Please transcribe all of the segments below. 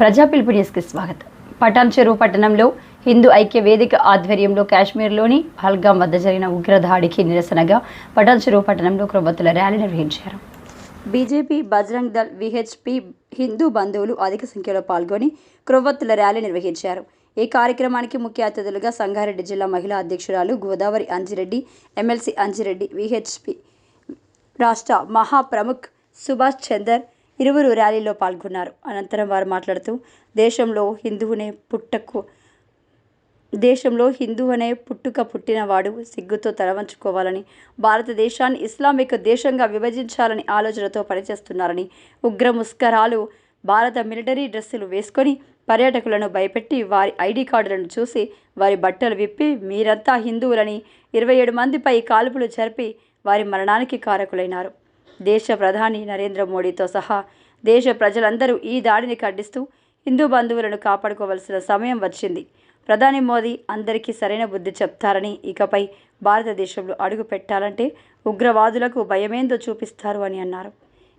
ప్రజా పిలుపు న్యూస్కి స్వాగతం. పటాన్ చెరువు పట్టణంలో హిందూ ఐక్య వేదిక ఆధ్వర్యంలో కాశ్మీర్లోని పహల్గాం వద్ద జరిగిన ఉగ్రదాడికి నిరసనగా పటాన్ చెరువు పట్టణంలో కొవ్వొత్తుల ర్యాలీ నిర్వహించారు. బీజేపీ, బజరంగ్ దళ్, విహెచ్పి హిందూ బంధువులు అధిక సంఖ్యలో పాల్గొని కొవ్వొత్తుల ర్యాలీ నిర్వహించారు. ఈ కార్యక్రమానికి ముఖ్య అతిథులుగా సంగారెడ్డి జిల్లా మహిళా అధ్యక్షురాలు గోదావరి అంజిరెడ్డి, ఎమ్మెల్సీ అంజిరెడ్డి, విహెచ్పి రాష్ట్ర మహాప్రముఖ్ సుభాష్ చందర్ ఇరువురు ర్యాలీలో పాల్గొన్నారు. అనంతరం వారు మాట్లాడుతూ దేశంలో హిందూ అనే పుట్టుక పుట్టినవాడు సిగ్గుతో తలవంచుకోవాలని, భారతదేశాన్ని ఇస్లామిక్ దేశంగా విభజించాలని ఆలోచనతో పనిచేస్తున్నారని, ఉగ్ర ముస్కరాలు భారత మిలిటరీ డ్రెస్సులు వేసుకొని పర్యాటకులను భయపెట్టి వారి ఐడి కార్డులను చూసి వారి బట్టలు విప్పి మీరంతా హిందువులని 27 మందిపై కాల్పులు జరిపి వారి మరణానికి కారకులైనారు. దేశ ప్రధాని నరేంద్ర మోడీతో సహా దేశ ప్రజలందరూ ఈ దాడిని ఖండిస్తూ హిందూ బంధువులను కాపాడుకోవాల్సిన సమయం వచ్చింది. ప్రధాని మోదీ అందరికీ సరైన బుద్ధి చెప్తారని, ఇకపై భారతదేశంలో అడుగు పెట్టాలంటే ఉగ్రవాదులకు భయమేందో చూపిస్తారు అని అన్నారు.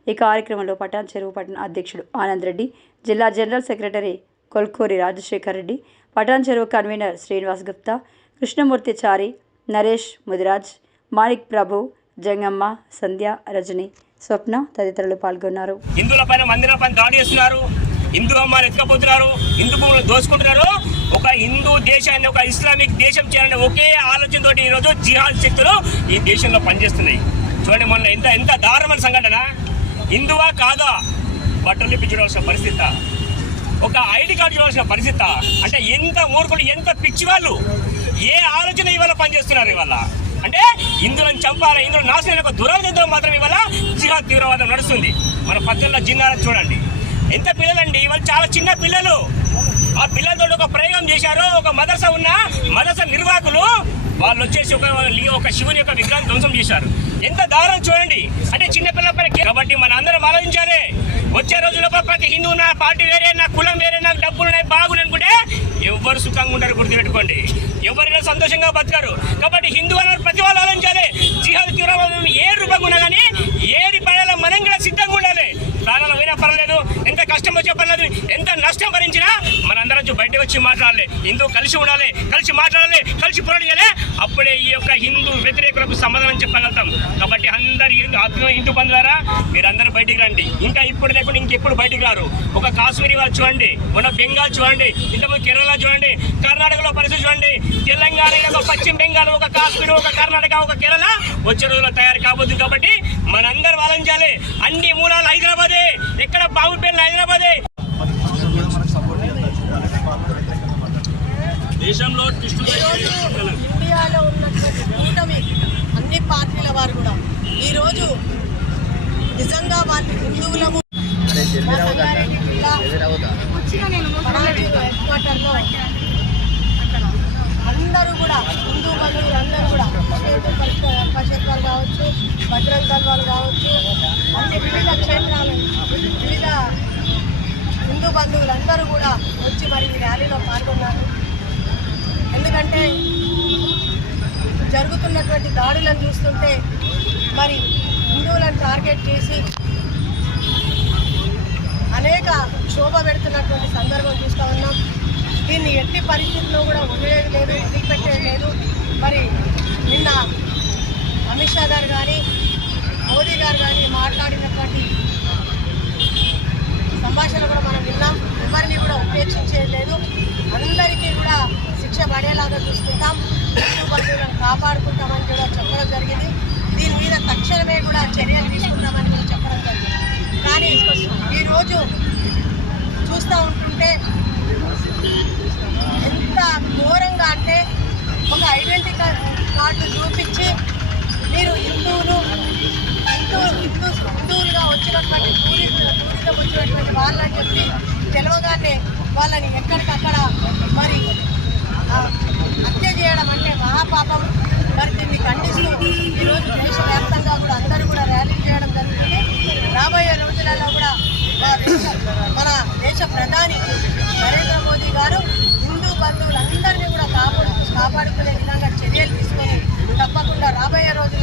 ఈ కార్యక్రమంలో పటాన్ చెరువు పట్టణ అధ్యక్షుడు ఆనంద్ రెడ్డి, జిల్లా జనరల్ సెక్రటరీ కొల్కూరి రాజశేఖర్ రెడ్డి, పటాన్ చెరువు కన్వీనర్ శ్రీనివాస్ గుప్తా, కృష్ణమూర్తి చారి, నరేష్ ముదిరాజ్, మాణిక్ ప్రభు, జంగమ్మ, సంధ్య, రజని, స్వప్న తదితరులు పాల్గొన్నారు. హిందువులపైన మందిరాలపైన దాడి చేస్తున్నారు, హిందూ అమ్మాయిలు ఎత్తుకపోతున్నారు, హిందూ భూములు దోచుకుంటున్నారు. ఒక హిందూ దేశాన్ని ఒక ఇస్లామిక్ దేశం చేయాలని ఒకే ఆలోచనతో ఈరోజు జిహాద్ శక్తులు ఈ దేశంలో పనిచేస్తున్నాయి. చూడండి, మొన్న ఎంత దారుణమైన సంఘటన. హిందువా కాదా బట్టలు ఇప్పి చూడవలసిన పరిస్థితి, ఒక ఐడి కార్డు చూడాల్సిన పరిస్థితి. అంటే ఎంత మూర్ఖులు, ఎంత పిచ్చి వాళ్ళు, ఏ ఆలోచన ఇవాళ పనిచేస్తున్నారు. ఇవాళ అంటే హిందువులను చంపాలి, హిందువులు నాశనం ఒక దురాలోచనతో మాత్రం ఇవాళ జిహాద్ తీవ్రవాదం నడుస్తుంది. మన పక్కన జిన్నాలను చూడండి, ఎంత పిల్లలండి, ఇవాళ చాలా చిన్న పిల్లలు. ఆ పిల్లలతో ఒక ప్రయోగం చేశారు. ఒక మదర్సా ఉన్న మదర్సా నిర్వాహకులు వాళ్ళు వచ్చేసి ఒక శివుని యొక్క విగ్రహం ధ్వంసం చేశారు. ఎంత దారుణం చూడండి. అంటే చిన్నపిల్లలపై. కాబట్టి మన అందరం ఆలోచించాలి. వచ్చే రోజుల్లో ప్రతి హిందూ నా పార్టీ వేరే, నా కులం వేరే, నాకు డబ్బులు ఉన్నాయి, బాగుని అనుకుంటే ఎవరు సుఖంగా ఉంటారు గుర్తుపెట్టుకోండి. ఎవరైనా సంతోషంగా బతకారు. కాబట్టి హిందూ అన్న ప్రతి వాళ్ళు ఆలోచించాలి. జిహాద్ తీవ్రవాదం ఏ రూపంగా ఉన్నా కానీ ఏది పడాలో మనం కూడా సిద్ధంగా ఉండాలి. ప్రాణాలు పోయినా పర్లేదు, ఎంత కష్టం వచ్చే పర్లేదు, ఎంత నష్టం భరించినా మనందరం బయటకు వచ్చి మాట్లాడాలి. హిందూ కలిసి ఉండాలి, కలిసి మాట్లాడాలి, కలిసి పోరాడాలి. అప్పుడే ఈ యొక్క హిందూ వ్యతిరేకులకు సమాధానం చెప్పగలుగుతాం. కాబట్టి అందరు హిందూ బంధువులారా మీరందరూ బయటికి రండి. ఇంకా ఇప్పుడు లేకుండా ఇంకెప్పుడు బయటికి రారు. ఒక కాశ్మీరీ వాళ్ళు చూడండి, మన బెంగాల్ చూడండి, ఇంతకుముందు కేరళ చూడండి, కర్ణాటకలో పరిస్థితి చూడండి, తెలంగాణ, పశ్చిమ బెంగాల్, ఒక కాశ్మీర్, ఒక కర్ణాటక, ఒక కేరళ వచ్చే రోజుల్లో తయారు కాబోతుంది. కాబట్టి మనందరూ ఆలోచించాలి. అన్ని మూలాలు హైదరాబాదే, ఎక్కడ బాబు పేర్లు హైదరాబాదే. దేశంలో ఇండియాలో ఉన్నటువంటి కూటమి అన్ని పార్టీల వారు కూడా ఈరోజు నిజంగా వారి హిందువులము సంగారెడ్డి జిల్లా హెడ్క్వార్టర్లో అందరూ కూడా హిందూ బంధువులు అందరూ కూడా పరిషత్ వాళ్ళు కావచ్చు, బజరంగ్ దళ్ వాళ్ళు కావచ్చు, అన్ని వివిధ క్షేత్రాలు, వివిధ హిందూ బంధువులందరూ కూడా వచ్చి మరి ఈ ర్యాలీలో పాల్గొన్నారు. ఎందుకంటే జరుగుతున్నటువంటి దాడులను చూస్తుంటే మరి హిందువులను టార్గెట్ చేసి అనేక క్షోభ పెడుతున్నటువంటి సందర్భం చూస్తూ ఉన్నాం. దీన్ని ఎట్టి పరిస్థితుల్లో కూడా వదిలేది లేదు, వదిలిపెట్టేది లేదు. మరి నిన్న అమిత్ షా గారు కానీ మోదీ గారు కానీ మాట్లాడినటువంటి సంభాషణ కూడా మనం విన్నాం. ఎవరిని కూడా ఉపేక్షించేది లేదు, అందరికీ కూడా శిక్ష పడేలాగా చూసుకుంటాం, హిందూ బంధువులను కాపాడుకుంటామని కూడా చెప్పడం జరిగింది. దీని మీద తక్షణమే కూడా చర్యలు తీసుకుంటామని కూడా చెప్పడం జరిగింది. కానీ ఈరోజు చూస్తూ ఉంటుంటే ఎంత ఘోరంగా అంటే ఒక ఐడెంటిటీ కార్డు చూపించి మీరు హిందువులుగా వచ్చినటువంటి టూరిజం వచ్చినటువంటి వాళ్ళని చెప్పి తెలవగానే వాళ్ళని ఎక్కడికక్కడ మరి హత్య చేయడం అంటే మహాపాపం. మరి దీన్ని ఖండిస్తూ ఈరోజు దేశవ్యాప్తంగా కూడా అందరూ కూడా ర్యాలీ చేయడం జరుగుతుంది. రాబోయే రోజులలో కూడా మన దేశ ప్రధాని నరేంద్ర మోదీ గారు హిందూ బంధువులందరినీ కూడా కాపాడుకునే విధంగా చర్యలు తీసుకొని తప్పకుండా రాబోయే రోజు